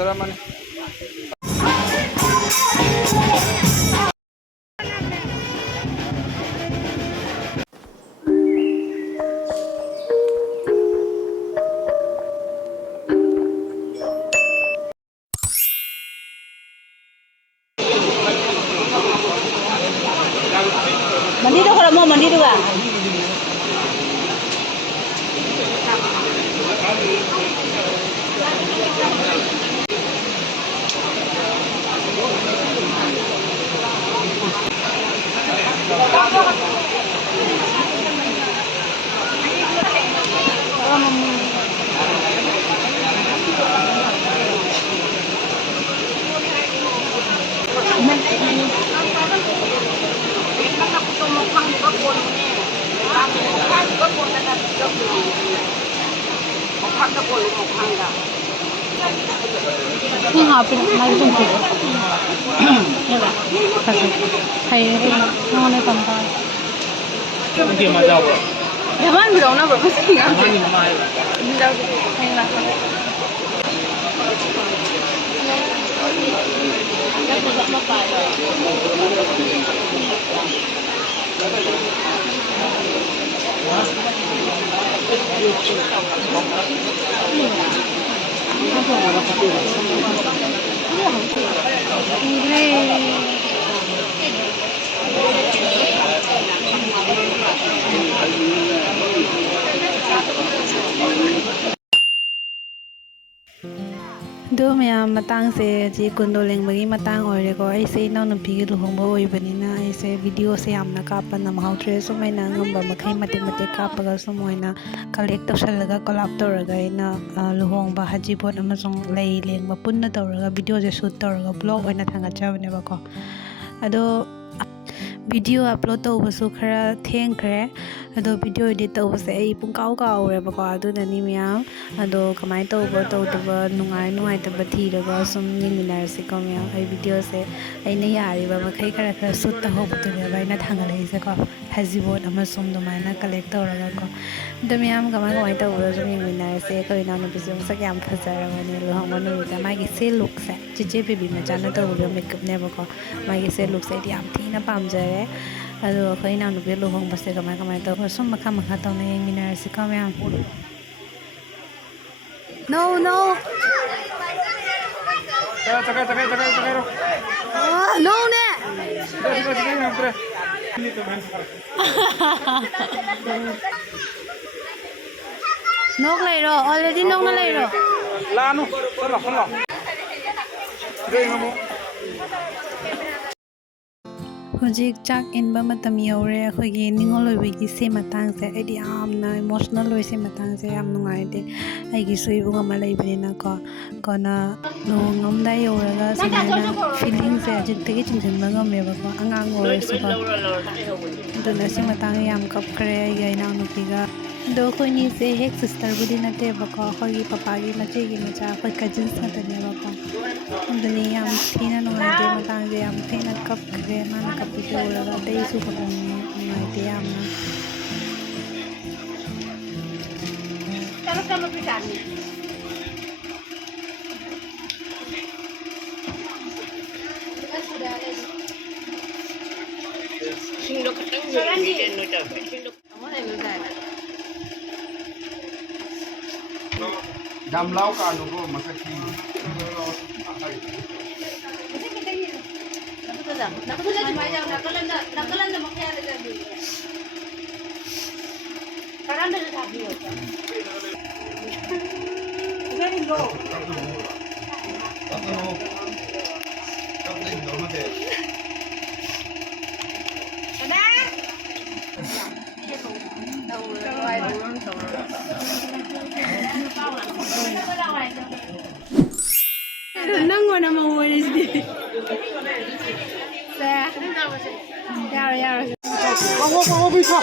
ꯐꯖꯔꯝꯃꯅꯤ Mandido kalau mau mandi juga. Ini ngapain? Lagi tunggu. Ya lah. Kasih. Kayak mana tanpa. Mungkin macam apa? Ya mana belum nak berapa sih? Mana ni mana? Ini dah. Ini lah. Do maya matang se ji kundoleng bagi matang oire ko ai se nau nupi luhongba oibanina ai se video se amna kapa na mahautre so maina ngamba makai mate kapa ga so moina collect tawsalaga collab tawraga ina luhongba hajibot amasong lei lengba punna tawraga video je shoot tawraga blog oina thangachabane ba ko ado video upload tawbasu khara thengkhre ado video edit tawbase ai pungkau kaure ba ko adu nani mya ado kamai tawba tawdaba nungai taba thiraga sum ninginar se ko mya ai video se ai ne yari ba makai khara shoot ta hob tu ba ina thangalai se ko hajibot amasum do maina collect tawraga ko ado myam kamai tawba sum ninginar se ko ina no bisum sa kyam phajara mane lo hangwa no ta mai gi se look se chiche baby ma jana tawba makeup ne ba ko mai gi se look se yam thina pamjare ado khoi na no belo hong base kamai to sum makha to na yeng minar si kam ya no no ne nok lai ro already nok na lai ro lanu sala Hojik chak inba matam yaure khogi ningol loibagi se matang se edi amna emotional loi se matang se am nungai de aigi soibu ngama laibani ko kona no ngamda yauraga sina feeling se ajik tegi chingchimba ngame ba ko angang ore su ko dona se matang yam kap kre ga ina nupiga do khoni se hek sister budi na te ba ko khogi papa gi mache gi macha khoi cousins na te ba ko doni yam thina nungai de matang de yam thina kap kre mana kap se uraga dei su ko nungai te yam na Kalau pisan ni. Sindok keteng ni kan no tak. Sindok. Mana yang dah. Dam lau ka no ko masaki Nakulan di mana? Nakulan na makyari tadi. Karanda na sabi yo. Sino? Nang wala mawalis di. Sa. Yar. Wo bisa.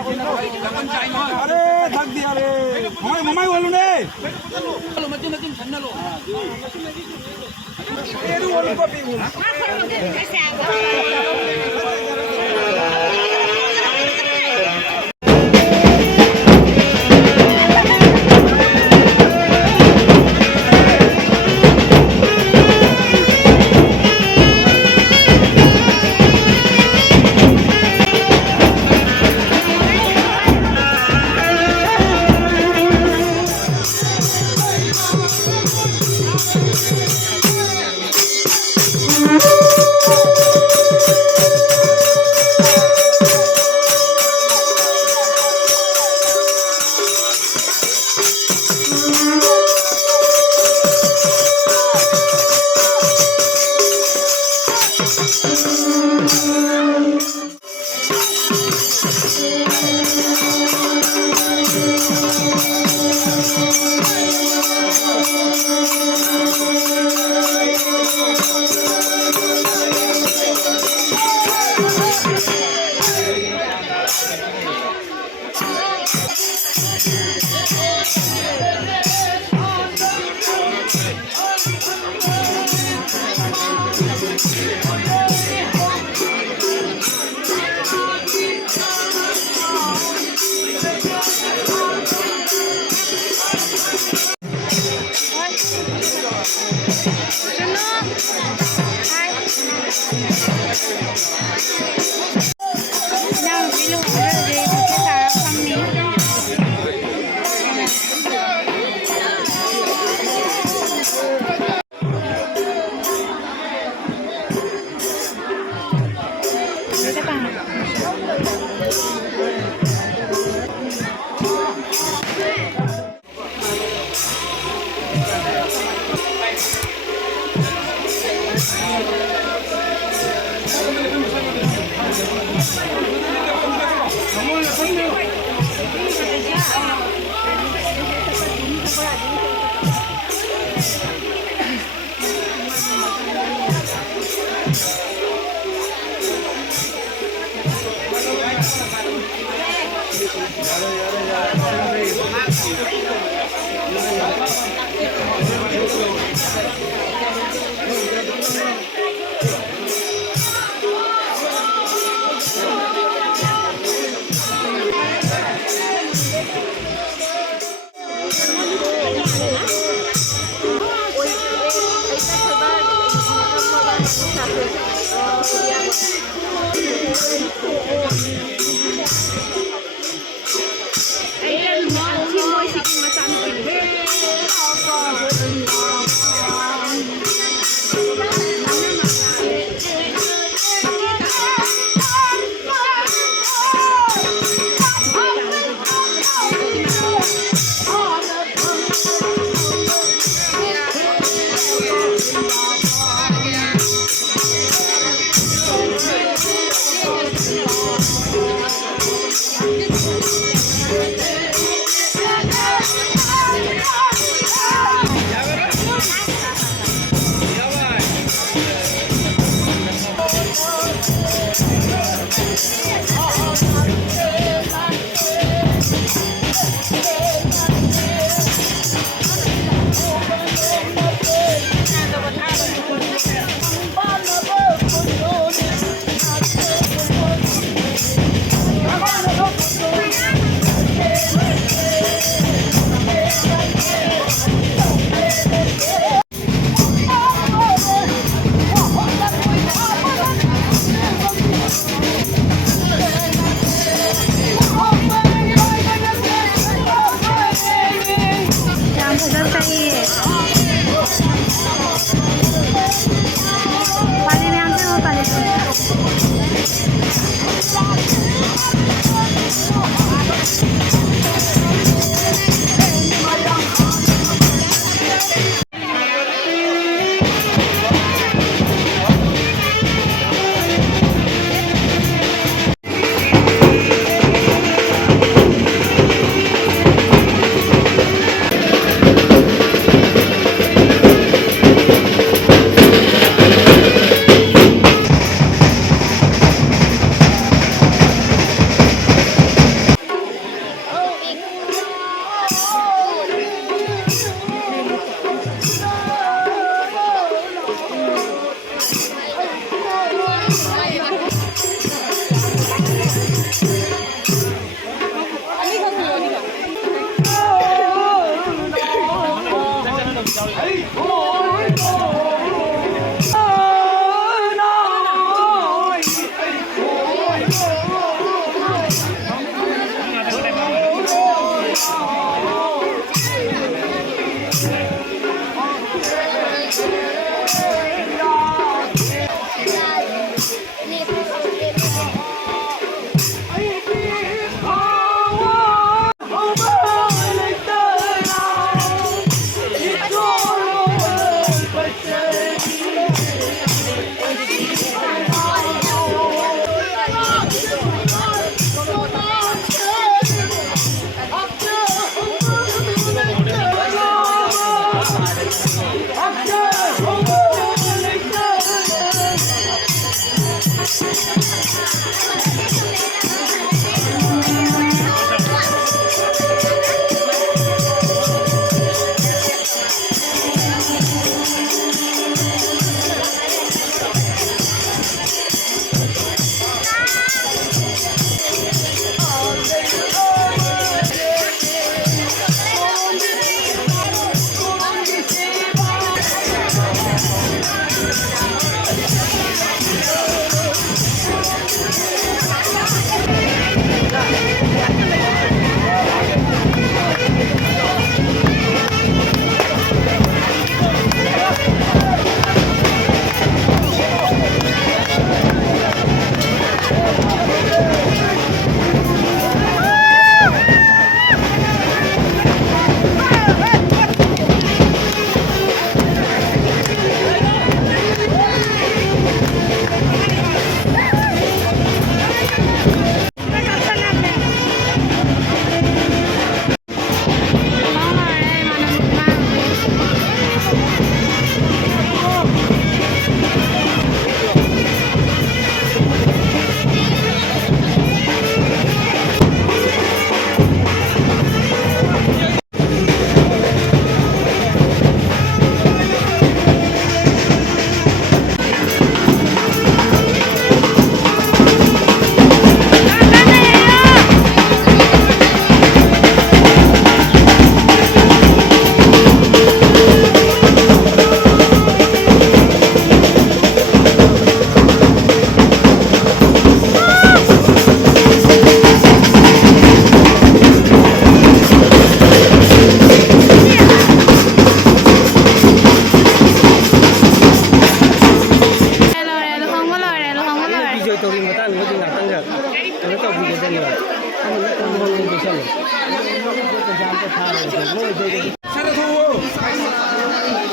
अरे थक दिया रे ममाई वालू ने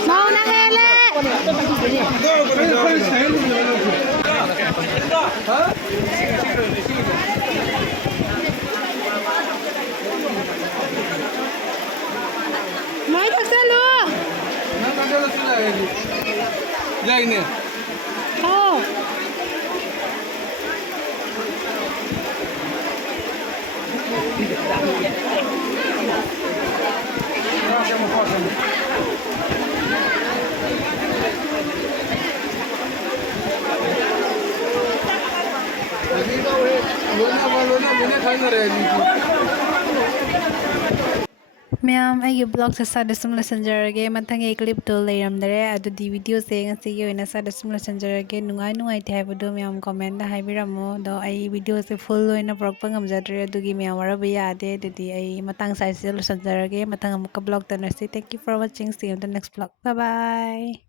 Mauna hele. Mai thật ra luôn. Dây nè. Ồ. Ma'am, I give blog sa sada messenger ge matang e clip to leiramdare adudi video se ngasi ge oina sada messenger ge nungai te haibadu ma'am comment da haibiramo do ai video se full oina porokpa ngamjadre adugi ma'am wara ba ade adudi ai matang size messenger ge matang amuk blog tanasi. Thank you for watching. See you in the next vlog. Bye bye.